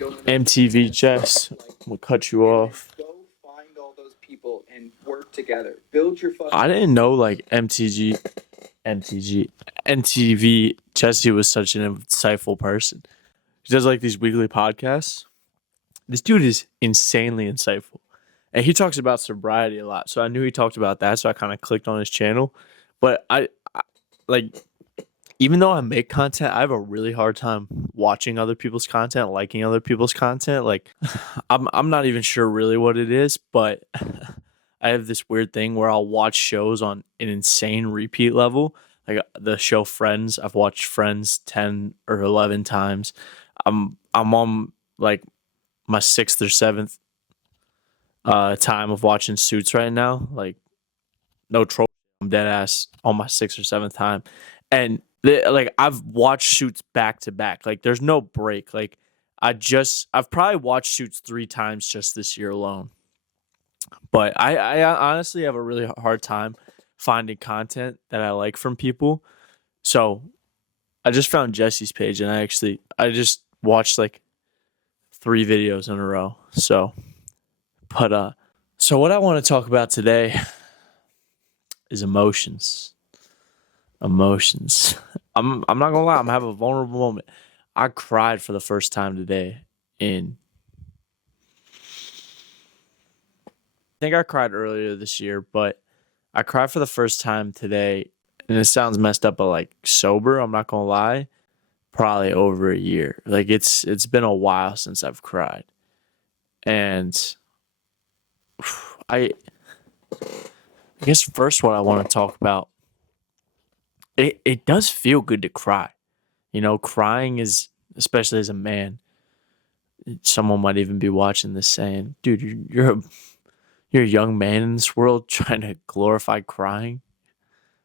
MTV Chess will cut you off. Go find all those people and work together. Build your fucking. I didn't know like MTV Jesse was such an insightful person. He does like these weekly podcasts. This dude is insanely insightful. And he talks about sobriety a lot. So I knew he talked about that. So I kind of clicked on his channel. But I like, even though I make content, I have a really hard time watching other people's content, liking other people's content. Like, I'm not even sure really what it is, but I have this weird thing where I'll watch shows on an insane repeat level. Like the show Friends, I've watched Friends 10 or 11 times. I'm on like my sixth or seventh time of watching Suits right now. Like, no troll, I'm dead ass on my sixth or seventh time. And like I've watched Suits back to back. Like there's no break. Like I've probably watched Suits 3 times just this year alone. But I honestly have a really hard time finding content that I like from people. So I just found Jesse's page and I just watched like 3 videos in a row. So what I want to talk about today is emotions. Emotions. I'm not gonna lie, I'm having a vulnerable moment. I cried for the first time today in I think I cried earlier this year, but I cried for the first time today, and it sounds messed up, but like sober, I'm not gonna lie, probably over a year. Like it's been a while since I've cried. And I guess first what I want to talk about, it does feel good to cry. You know, crying is, especially as a man, someone might even be watching this saying, dude, you're a young man in this world trying to glorify crying.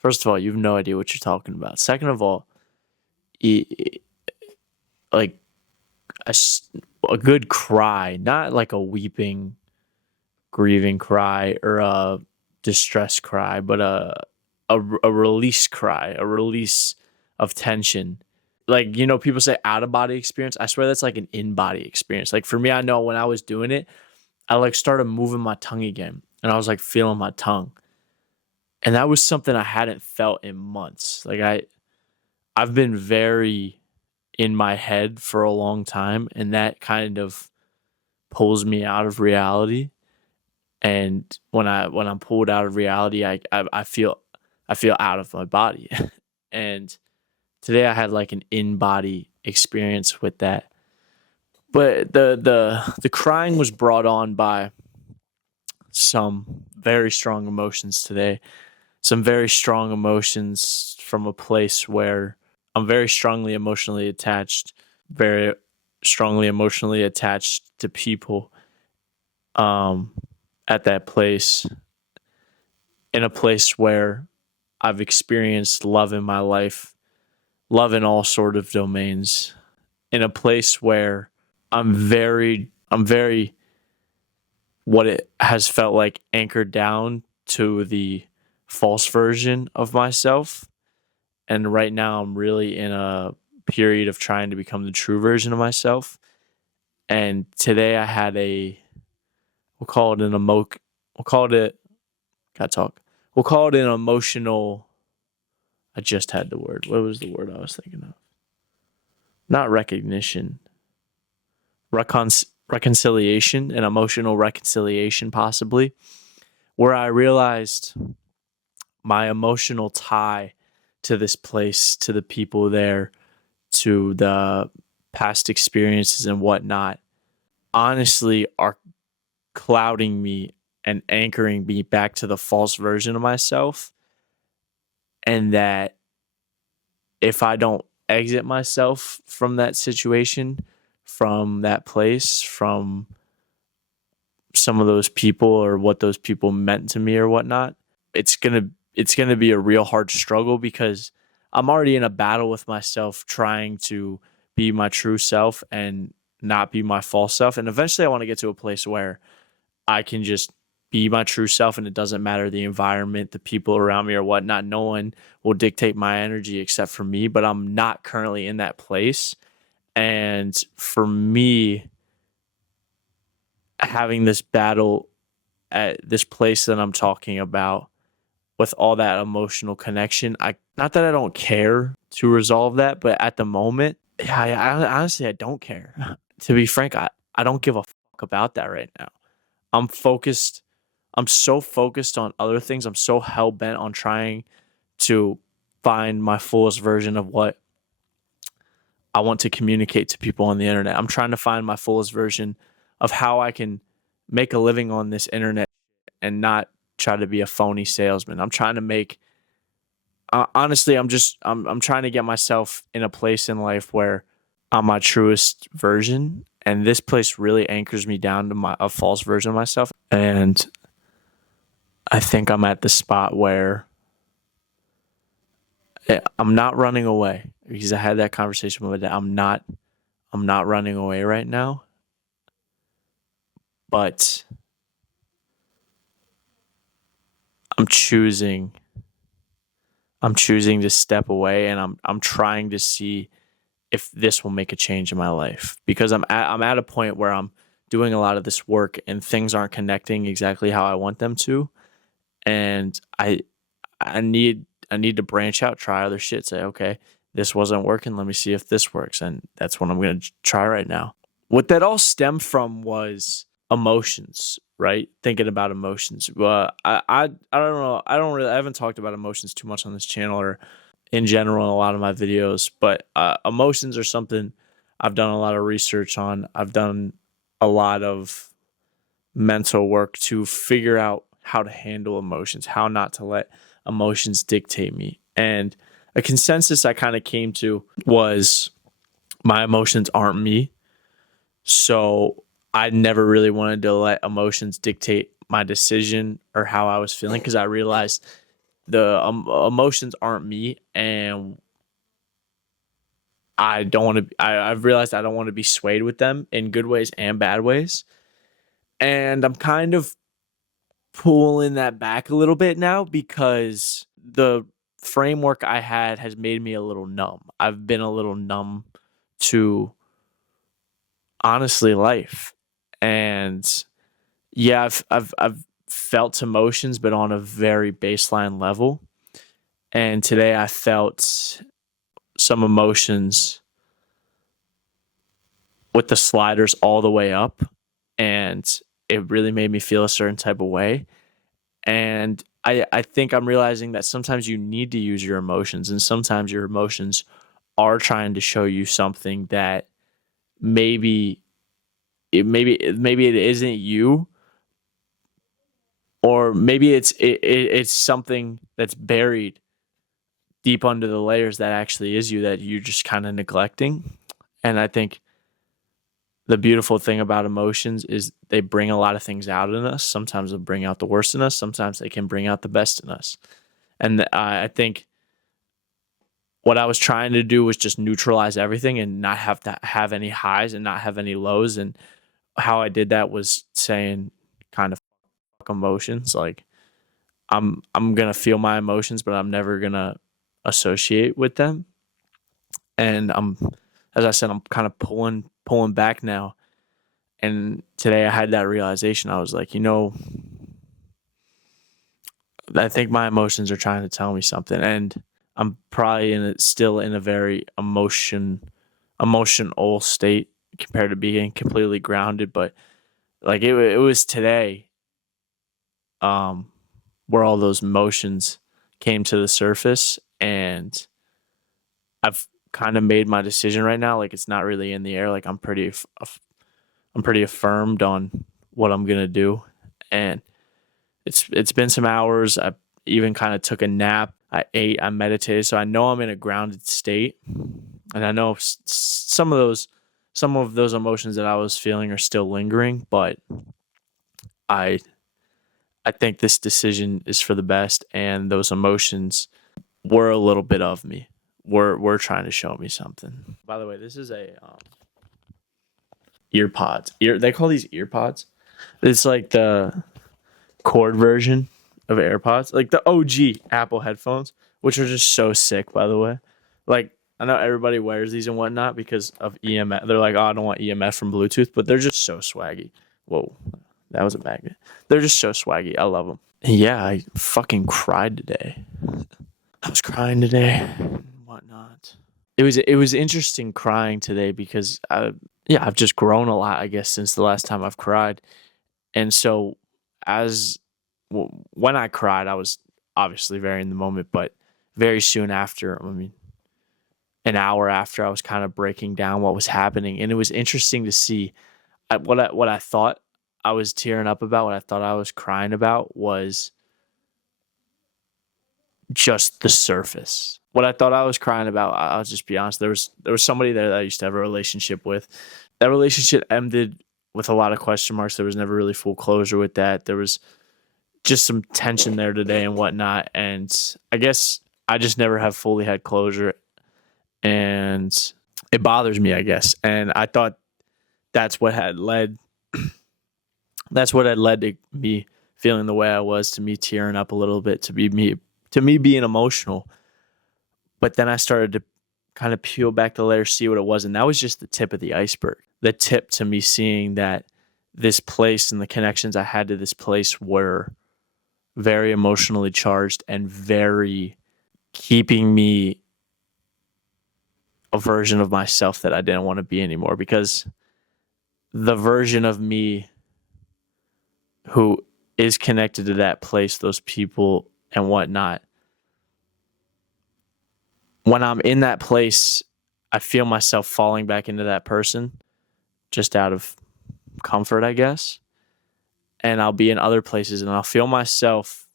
First of all, you have no idea what you're talking about. Second of all, like a good cry, not like a weeping, grieving cry or a distress cry, but a release cry, a release of tension. Like, you know, people say out of body experience. I swear that's like an in body experience. Like for me, I know when I was doing it, I like started moving my tongue again and I was like feeling my tongue. And that was something I hadn't felt in months. Like I've been very in my head for a long time, and that kind of pulls me out of reality. And when I'm pulled out of reality, I feel out of my body. And today I had like an in-body experience with that. But the crying was brought on by some very strong emotions today. Some very strong emotions from a place where I'm very strongly emotionally attached, very strongly emotionally attached to people at that place, in a place where I've experienced love in my life, love in all sort of domains, in a place where I'm very what it has felt like anchored down to the false version of myself. And right now I'm really in a period of trying to become the true version of myself. And today I had we'll call it an emotional, I just had the word. What was the word I was thinking of? Not recognition. Reconciliation, an emotional reconciliation possibly, where I realized my emotional tie to this place, to the people there, to the past experiences and whatnot, honestly are clouding me and anchoring me back to the false version of myself. And that if I don't exit myself from that situation, from that place, from some of those people or what those people meant to me or whatnot, it's gonna be a real hard struggle, because I'm already in a battle with myself trying to be my true self and not be my false self. And eventually I want to get to a place where I can just be my true self and it doesn't matter the environment, the people around me or whatnot. No one will dictate my energy except for me, but I'm not currently in that place. And for me, having this battle at this place that I'm talking about with all that emotional connection. Not that I don't care to resolve that, but at the moment, yeah, honestly I don't care. To be frank, I don't give a fuck about that right now. I'm focused. I'm so focused on other things. I'm so hell bent on trying to find my fullest version of what I want to communicate to people on the internet. I'm trying to find my fullest version of how I can make a living on this internet and not try to be a phony salesman. I'm trying to make honestly, I'm trying to get myself in a place in life where I'm my truest version, and this place really anchors me down to a false version of myself. And I think I'm at the spot where I'm not running away, because I had that conversation with my dad. I'm not running away right now, but I'm choosing to step away, and I'm trying to see if this will make a change in my life, because I'm at a point where I'm doing a lot of this work and things aren't connecting exactly how I want them to, and I need to branch out, try other shit, say, okay, this wasn't working, let me see if this works, and that's what I'm going to try right now. What that all stemmed from was emotions, right? Thinking about emotions. I don't know. I haven't talked about emotions too much on this channel or in general in a lot of my videos, but emotions are something I've done a lot of research on. I've done a lot of mental work to figure out how to handle emotions, how not to let emotions dictate me. And a consensus I kind of came to was my emotions aren't me. So I never really wanted to let emotions dictate my decision or how I was feeling, because I realized the emotions aren't me, and I don't want to. I've realized I don't want to be swayed with them in good ways and bad ways, and I'm kind of pulling that back a little bit now, because the framework I had has made me a little numb. I've been a little numb to, honestly, life, and yeah, I've felt emotions, but on a very baseline level. And today I felt some emotions with the sliders all the way up, and it really made me feel a certain type of way. And I think I'm realizing that sometimes you need to use your emotions, and sometimes your emotions are trying to show you something that maybe it isn't you, or maybe it's something that's buried deep under the layers that actually is you, that you're just kind of neglecting. And I think the beautiful thing about emotions is they bring a lot of things out in us. Sometimes they bring out the worst in us. Sometimes they can bring out the best in us. And I think what I was trying to do was just neutralize everything and not have to have any highs and not have any lows. And how I did that was saying, kind of, fuck emotions. Like, I'm gonna feel my emotions, but I'm never gonna associate with them. And as I said, I'm kind of pulling back now. And today I had that realization. I was like, I think my emotions are trying to tell me something, and I'm probably still in a very emotional state compared to being completely grounded. But like it was today, where all those emotions came to the surface, and I've kind of made my decision right now. Like, it's not really in the air. Like, I'm pretty affirmed on what I'm gonna do, and it's been some hours. I even kind of took a nap. I ate. I meditated, so I know I'm in a grounded state, and I know some of those emotions that I was feeling are still lingering, but I think this decision is for the best, and those emotions were a little bit of me. We're trying to show me something. By the way, this is a earpods. They call these earpods. It's like the cord version of AirPods, like the OG Apple headphones, which are just so sick, by the way. Like, I know everybody wears these and whatnot because of EMF. They're like, oh, I don't want EMF from Bluetooth, but they're just so swaggy. Whoa, that was a magnet. They're just so swaggy. I love them. Yeah, I fucking cried today. I was crying today and whatnot. It was interesting crying today because I've just grown a lot, I guess, since the last time I've cried. And so when I cried, I was obviously very in the moment, but very soon after, I mean, an hour after, I was kind of breaking down what was happening. And it was interesting to see what I thought I was tearing up about, what I thought I was crying about was just the surface. What I thought I was crying about, I'll just be honest, there was somebody there that I used to have a relationship with. That relationship ended with a lot of question marks. There was never really full closure with that. There was just some tension there today and whatnot. And I guess I just never have fully had closure. And it bothers me, I guess. And I thought that's what had led to me feeling the way I was, to me tearing up a little bit, to me being emotional. But then I started to kind of peel back the layer, see what it was. And that was just the tip of the iceberg. The tip to me seeing that this place and the connections I had to this place were very emotionally charged and very keeping me a version of myself that I didn't want to be anymore, because the version of me who is connected to that place, those people and whatnot, when I'm in that place, I feel myself falling back into that person just out of comfort, I guess. And I'll be in other places and I'll feel myself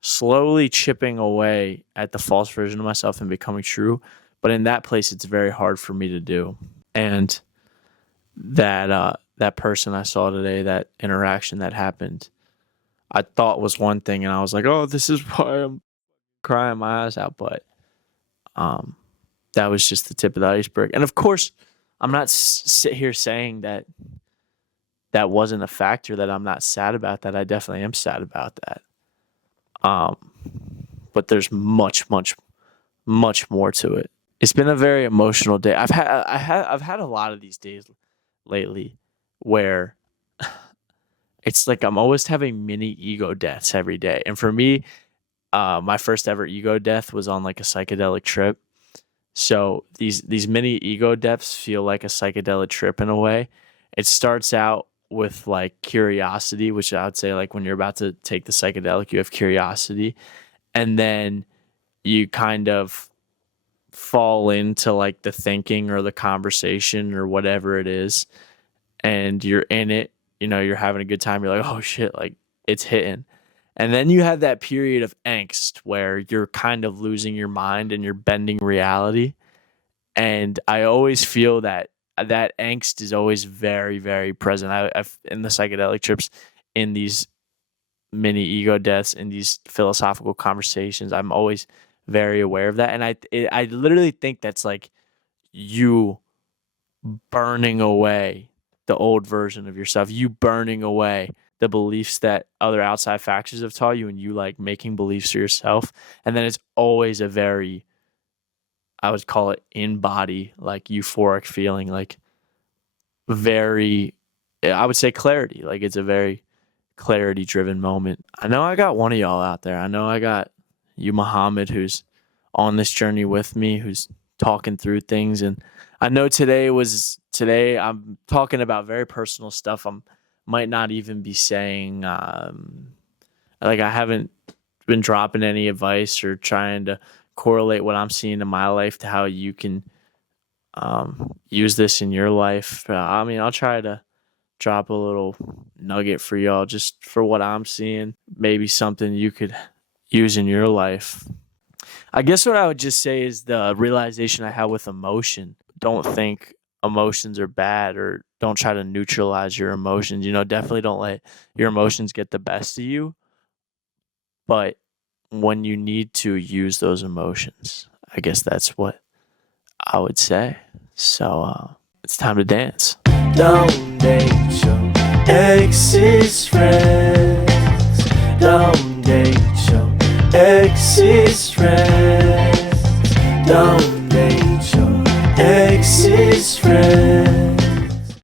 slowly chipping away at the false version of myself and becoming true. But in that place, it's very hard for me to do. And that person I saw today, that interaction that happened, I thought was one thing, and I was like, oh, this is why I'm crying my eyes out. But that was just the tip of the iceberg. And of course, I'm not sit here saying that wasn't a factor, that I'm not sad about that. I definitely am sad about that. But there's much, much, much more to it. It's been a very emotional day. I've had a lot of these days lately where it's like I'm always having mini ego deaths every day. And for me, my first ever ego death was on like a psychedelic trip. So these mini ego deaths feel like a psychedelic trip in a way. It starts out with like curiosity, which I would say like when you're about to take the psychedelic, you have curiosity. And then you kind of fall into like the thinking or the conversation or whatever it is. And you're in it, you're having a good time. You're like, oh shit, like it's hitting. And then you have that period of angst where you're kind of losing your mind and you're bending reality. And I always feel that angst is always very, very present. I've in the psychedelic trips, in these mini ego deaths, in these philosophical conversations, I'm always very aware of that. And I literally think that's like you burning away the old version of yourself, you burning away the beliefs that other outside factors have taught you, and you like making beliefs for yourself. And then it's always a very, I would call it in body, like euphoric feeling, like very, I would say clarity. Like it's a very clarity driven moment. I know I got one of y'all out there. I know I got you, Muhammad, who's on this journey with me, who's talking through things. And I know today I'm talking about very personal stuff. Might not even be saying, like I haven't been dropping any advice or trying to correlate what I'm seeing in my life to how you can use this in your life. I mean, I'll try to drop a little nugget for y'all just for what I'm seeing. Maybe something you could use in your life. I guess what I would just say is the realization I had with emotion. Don't think emotions are bad, or don't try to neutralize your emotions. Definitely don't let your emotions get the best of you. But when you need to use those emotions, I guess that's what I would say. So it's time to dance. Don't date your ex's friends. Don't date your ex's friends. Don't date your ex's friends.